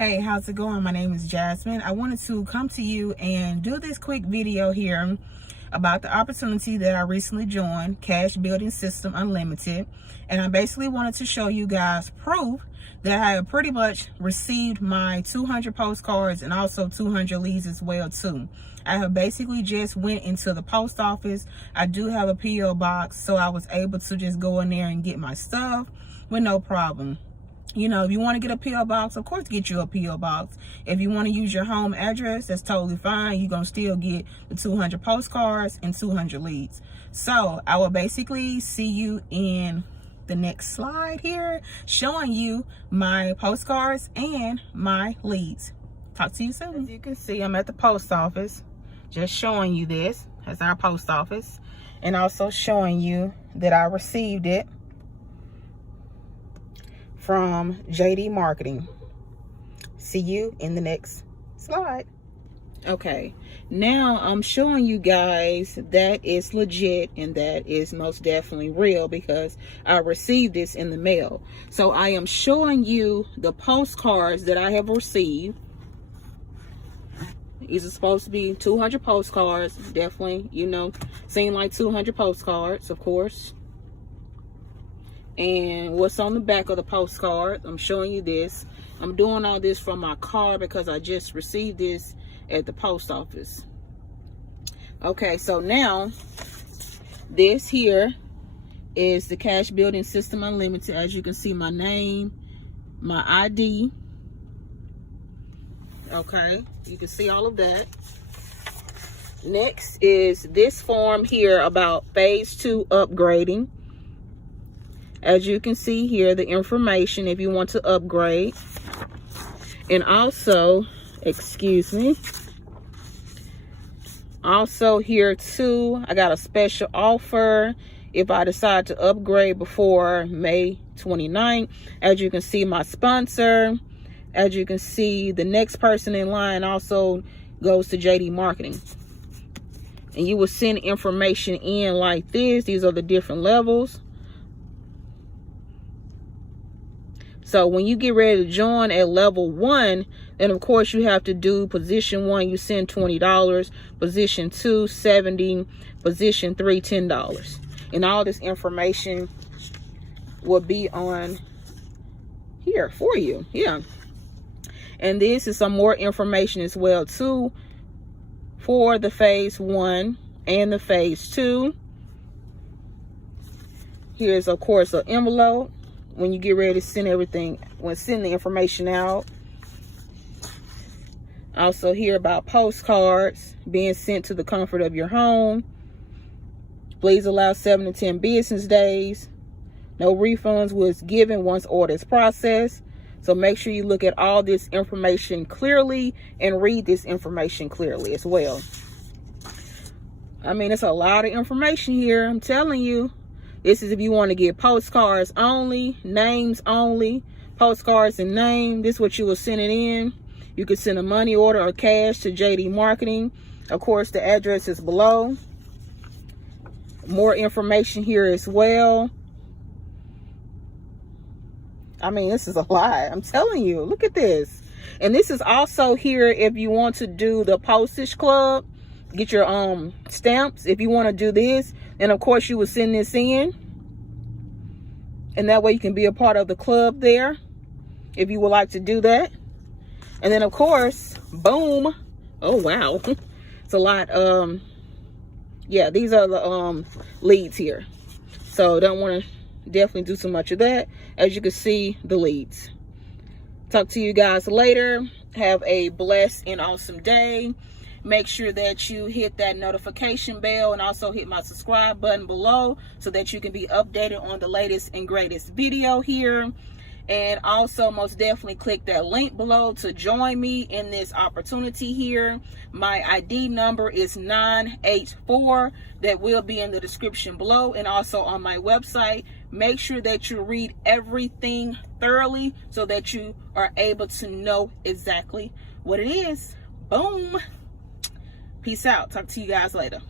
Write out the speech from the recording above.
Hey, how's it going? My name is Jasmine. I wanted to come to you and do this quick video here about the opportunity that I recently joined, Cash Building System Unlimited. And I basically wanted to show you guys proof that I have pretty much received my 200 postcards and also 200 leads as well too. I have basically just went into the post office. I do have a P.O. box, so I was able to just go in there and get my stuff with no problem. You know, if you want to get a P.O. box, of course, get you a P.O. box. If you want to use your home address, that's totally fine. You're going to still get the 200 postcards and 200 leads. So I will basically see you in the next slide here, showing you my postcards and my leads. Talk to you soon. As you can see, I'm at the post office, just showing you this. That's our post office. And also showing you that I received it from JD Marketing. See you in the next slide. Okay, now I'm showing you guys that is legit and that is most definitely real because I received this in the mail. So I am showing you the postcards that I have received. These are supposed to be 200 postcards. Definitely, you know, seem like 200 postcards, of course. And what's on the back of the postcard, I'm showing you this. I'm doing all this from my car because I just received this at the post office. Okay, so now this here is the Cash Building System Unlimited. As you can see, my name, my ID. Okay, you can see all of that. Next is this form here about phase 2 upgrading. As you can see here, the information if you want to upgrade. And also, excuse me, also here too, I got a special offer if I decide to upgrade before May 29th. As you can see, my sponsor. As you can see, the next person in line also goes to JD Marketing. And you will send information in like this. These are the different levels. So when you get ready to join at level 1, then of course you have to do position 1, you send $20, position 2, $70, position 3, $10. And all this information will be on here for you. Yeah. And this is some more information as well too for the phase 1 and the phase 2. Here's of course an envelope when you get ready to send everything, send the information out. Also hear about postcards being sent to the comfort of your home. Please allow 7 to 10 business days. No refunds was given once order is processed. So make sure you look at all this information clearly and read this information clearly as well. I mean, it's a lot of information here, I'm telling you. This is if you want to get postcards only, names only, postcards and name. This is what you will send it in. You can send a money order or cash to JD Marketing. Of course, the address is below. More information here as well. I mean, this is a lot. I'm telling you, look at this. And this is also here if you want to do the postage club. Get your stamps. If you want to do this, and of course you will send this in. And that way you can be a part of the club there if you would like to do that. And then of course, boom. Oh wow. It's a lot. Yeah, these are the leads here. So don't want to definitely do so much of that. As you can see, the leads. Talk to you guys later. Have a blessed and awesome day. Make sure that you hit that notification bell and also hit my subscribe button below so that you can be updated on the latest and greatest video here. And also most definitely click that link below to join me in this opportunity here. My ID number is 984. That will be in the description below and also on my website. Make sure that you read everything thoroughly so that you are able to know exactly what it is. Boom. Peace out. Talk to you guys later.